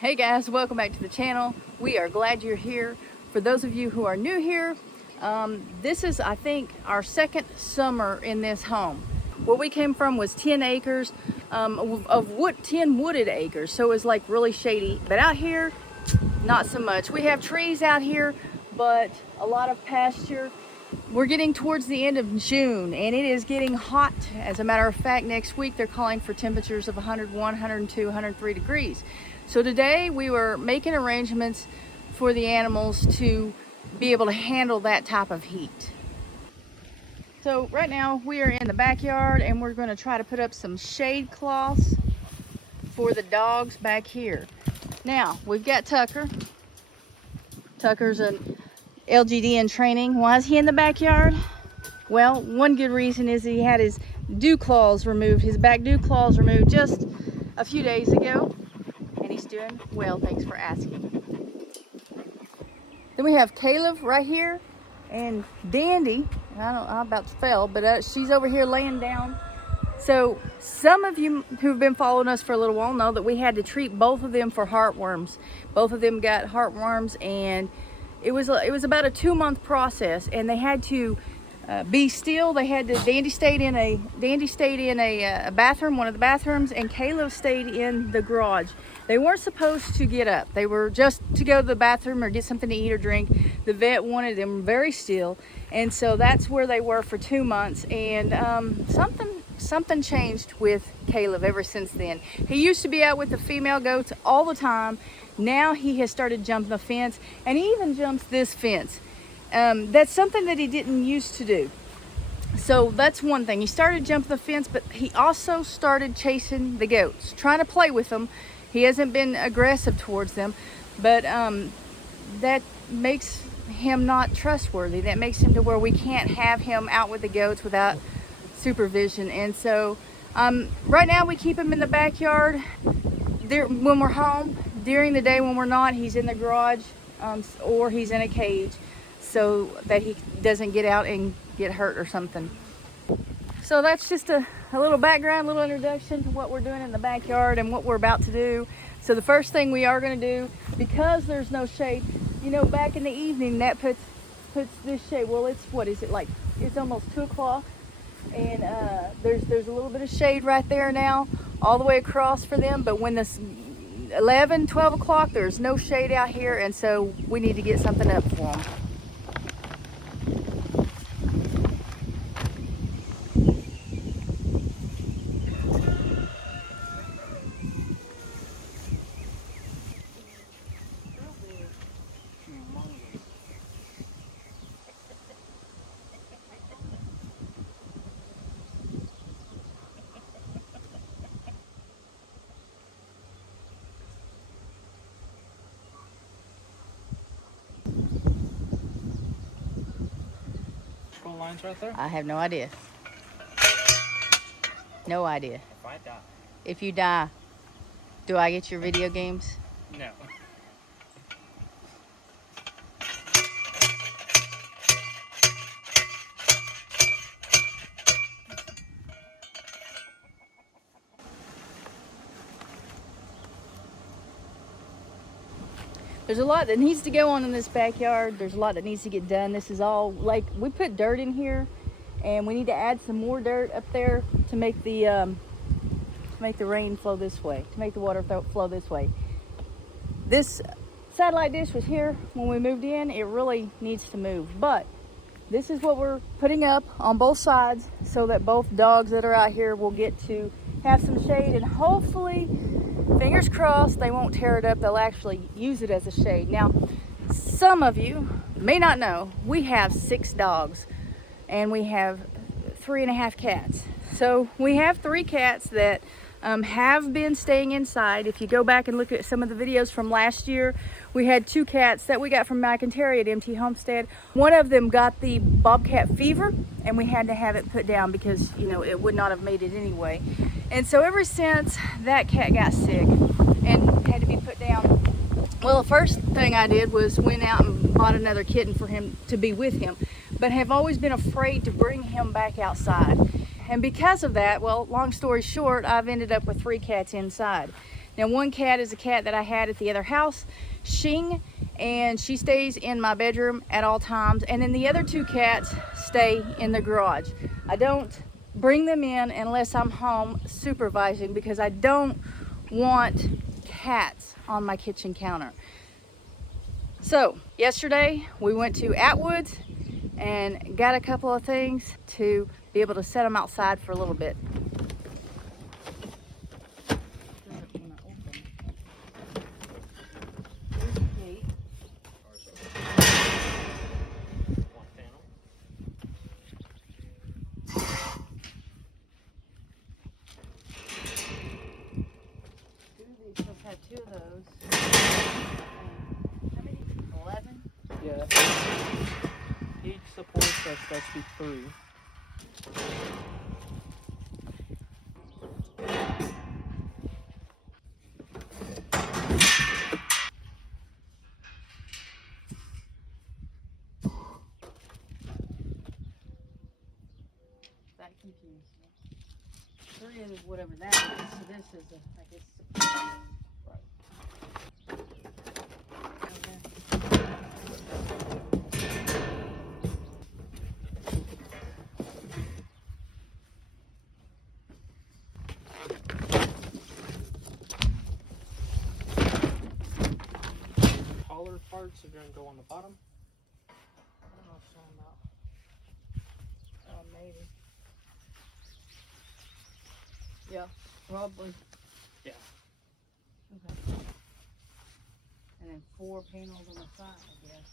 Hey guys, welcome back to the channel. We are glad you're here. For those of you who are new here, this is, I think, our second summer in this home. Where we came from was 10 acres of wood, 10 wooded acres, so it was like really shady. But out here, not so much. We have trees out here, but a lot of pasture. We're getting towards the end of June and it is getting hot. As a matter of fact, next week they're calling for temperatures of 101, 102, 103 degrees. So today we were making arrangements for the animals to be able to handle that type of heat. So right now we are in the backyard and we're going to try to put up some shade cloths for the dogs back here. Now we've got Tucker. Tucker's an LGD in training. Why is he in the backyard? Well, one good reason is he had his dew claws removed, his back dew claws removed just a few days ago. And he's doing well, thanks for asking. Then we have Caleb right here and Dandy. I about fell, but she's over here laying down. So some of you who've been following us for a little while know that we had to treat both of them for heartworms. Both of them got heartworms, and it was about a 2-month process, and they had to be still. They had to. Dandy stayed in a bathroom, one of the bathrooms, and Caleb stayed in the garage. They weren't supposed to get up. They were just to go to the bathroom or get something to eat or drink. The vet wanted them very still, and so that's where they were for 2 months. And something changed with Caleb ever since then. He used to be out with the female goats all the time. Now he has started jumping the fence, and he even jumps this fence. That's something that he didn't used to do. So that's one thing. He started jumping the fence, but he also started chasing the goats, trying to play with them. He hasn't been aggressive towards them, but that makes him not trustworthy. That makes him to where we can't have him out with the goats without supervision. And so right now we keep him in the backyard when we're home. During the day when we're not, he's in the garage or he's in a cage so that he doesn't get out and get hurt or something. So that's just a little background, little introduction to what we're doing in the backyard and what we're about to do. So the first thing we are going to do, because there's no shade, you know, back in the evening that puts this shade. Well, it's, what is it, like, it's almost 2 o'clock, and there's a little bit of shade right there now all the way across for them. But when this 11, 12 o'clock, there's no shade out here, and so we need to get something up for them. Lines right there? I have no idea. No idea. If I die. If you die, do I get your video games? No. There's a lot that needs to go on in this backyard. There's a lot that needs to get done. This is all, like, we put dirt in here, and we need to add some more dirt up there to make the rain flow this way, to make the water flow this way. This satellite dish was here when we moved in. It really needs to move, but this is what we're putting up on both sides so that both dogs that are out here will get to have some shade, and hopefully, fingers crossed, they won't tear it up. They'll actually use it as a shade. Now, some of you may not know, we have 6 dogs and we have 3.5 cats. So we have 3 cats that have been staying inside. If you go back and look at some of the videos from last year, we had 2 cats that we got from McIntyre at MT Homestead. One of them got the bobcat fever, and we had to have it put down because, you know, it would not have made it anyway. And so ever since that cat got sick and had to be put down, well, the first thing I did was went out and bought another kitten for him to be with him, but have always been afraid to bring him back outside. And because of that, well, long story short, I've ended up with 3 cats inside. Now one cat is a cat that I had at the other house, Shing, and she stays in my bedroom at all times. And then the other 2 cats stay in the garage. I don't bring them in unless I'm home supervising because I don't want cats on my kitchen counter. So yesterday we went to Atwood's and got a couple of things to be able to set them outside for a little bit. Have 2 of those. How many? 11? Yeah. Each supports are supposed to be 3. That confused me. 3 is whatever that is. So this is I guess support. Taller parts are going to go on the bottom. I don't know what you're talking about. Oh, maybe. Yeah, probably. Yeah. Okay. And then 4 panels on the side, I guess.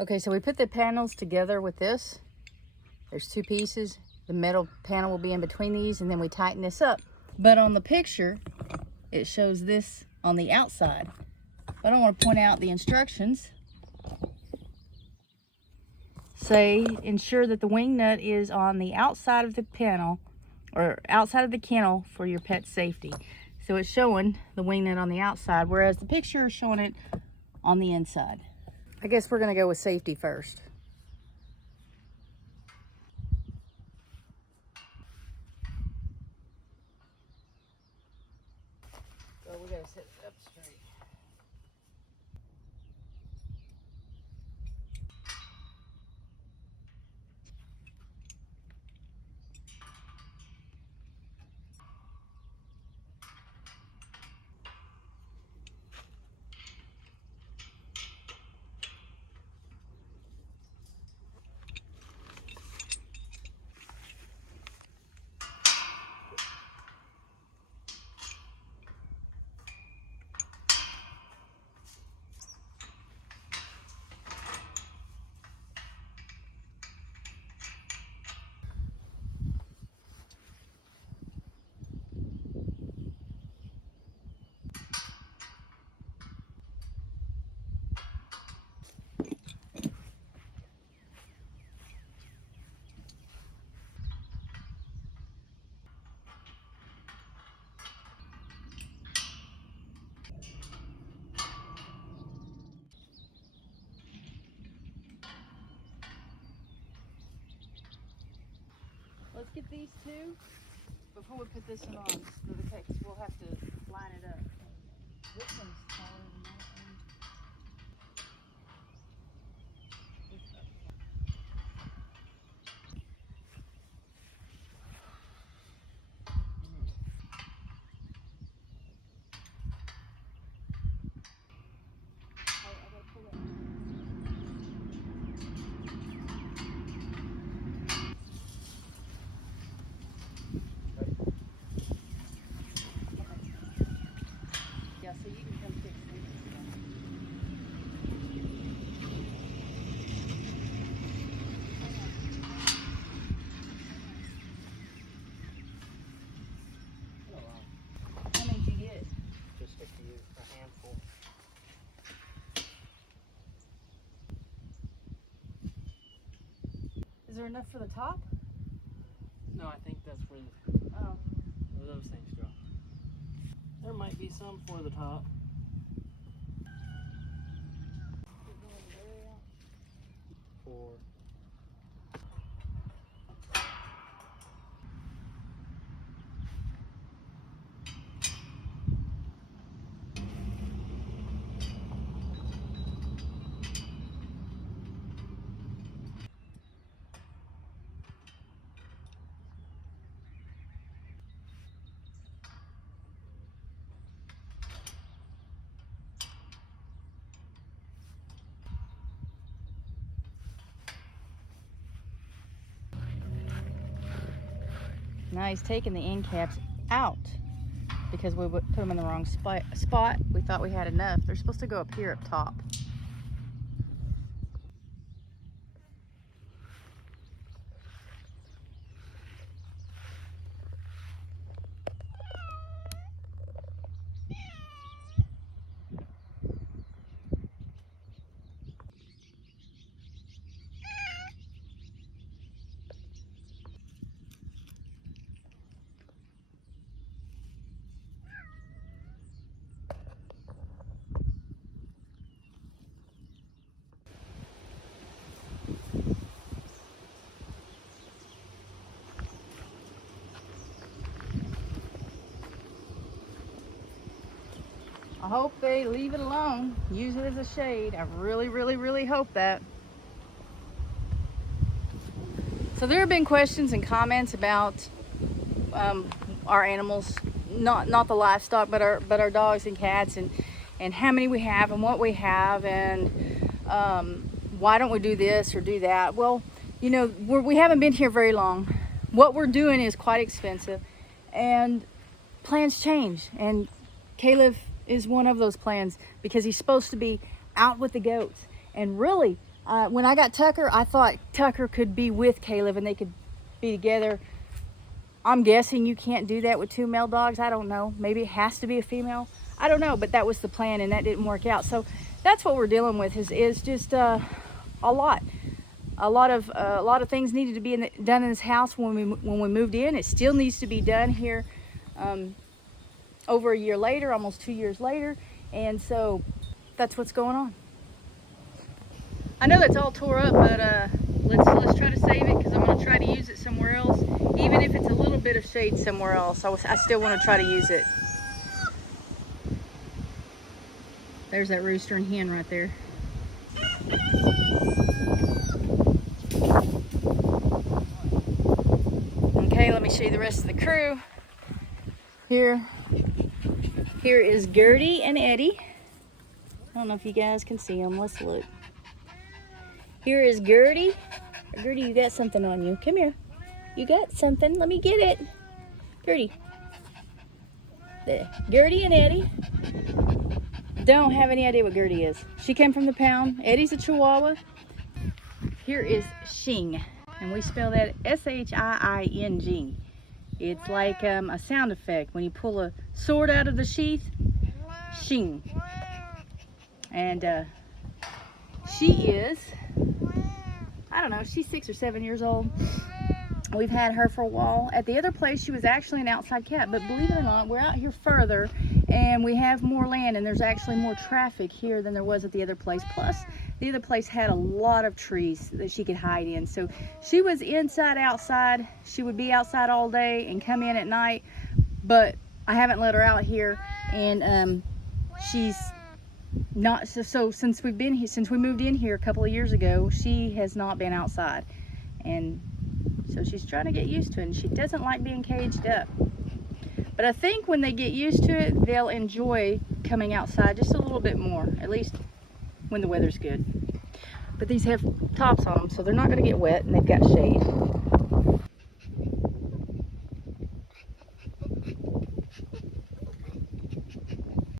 Okay, so we put the panels together with this. There's 2 pieces. The metal panel will be in between these, and then we tighten this up. But on the picture, it shows this on the outside. But I want to point out the instructions. Say, ensure that the wing nut is on the outside of the panel, or outside of the kennel for your pet's safety. So it's showing the wing nut on the outside, whereas the picture is showing it on the inside. I guess we're going to go with safety first. So we got to set it up straight. Let's get these 2 before we put this one on. So the case, we'll have to line it up. This one's taller than that one. Yeah, so you can come fix this. How many did you get? Just a handful. Is there enough for the top? No, I think that's where Oh. those things go. There might be some for the top. For Now he's taking the end caps out because we put them in the wrong spot. We thought we had enough. They're supposed to go up here up top. I hope they leave it alone, use it as a shade. I really, really, really hope that. So there have been questions and comments about our animals, not the livestock, but our dogs and cats, and how many we have and what we have, and why don't we do this or do that. Well, you know, we haven't been here very long. What we're doing is quite expensive, and plans change, and Caleb is one of those plans because he's supposed to be out with the goats. And really, when I got Tucker, I thought Tucker could be with Caleb and they could be together. I'm guessing you can't do that with two male dogs. I don't know. Maybe it has to be a female. I don't know, but that was the plan and that didn't work out. So that's what we're dealing with is just a lot of things needed to be done in this house when we moved in. It still needs to be done here over a year later, almost 2 years later, and so that's what's going on. I know that's all tore up, but let's try to save it because I'm going to try to use it somewhere else, even if it's a little bit of shade somewhere else. I still want to try to use it. There's that rooster and hen right there. Okay, let me show you the rest of the crew. Here is Gertie and Eddie. I don't know if you guys can see them. Let's look. Here is Gertie. Gertie, you got something on you. Come here. You got something. Let me get it. Gertie. There. Gertie and Eddie. Don't have any idea what Gertie is. She came from the pound. Eddie's a Chihuahua. Here is Shing. And we spell that S-H-I-I-N-G. It's like a sound effect when you pull a sword out of the sheath. Shing. And she is, I don't know, she's 6 or 7 years old. We've had her for a while. At the other place, she was actually an outside cat, but believe it or not, we're out here further and we have more land and there's actually more traffic here than there was at the other place. Plus, the other place had a lot of trees that she could hide in. So she was inside, outside. She would be outside all day and come in at night, but I haven't let her out here, and she's not, so since we've been here, since we moved in here a couple of years ago, she has not been outside. And so she's trying to get used to it, and she doesn't like being caged up. But I think when they get used to it, they'll enjoy coming outside just a little bit more, at least when the weather's good. But these have tops on them, so they're not going to get wet, and they've got shade.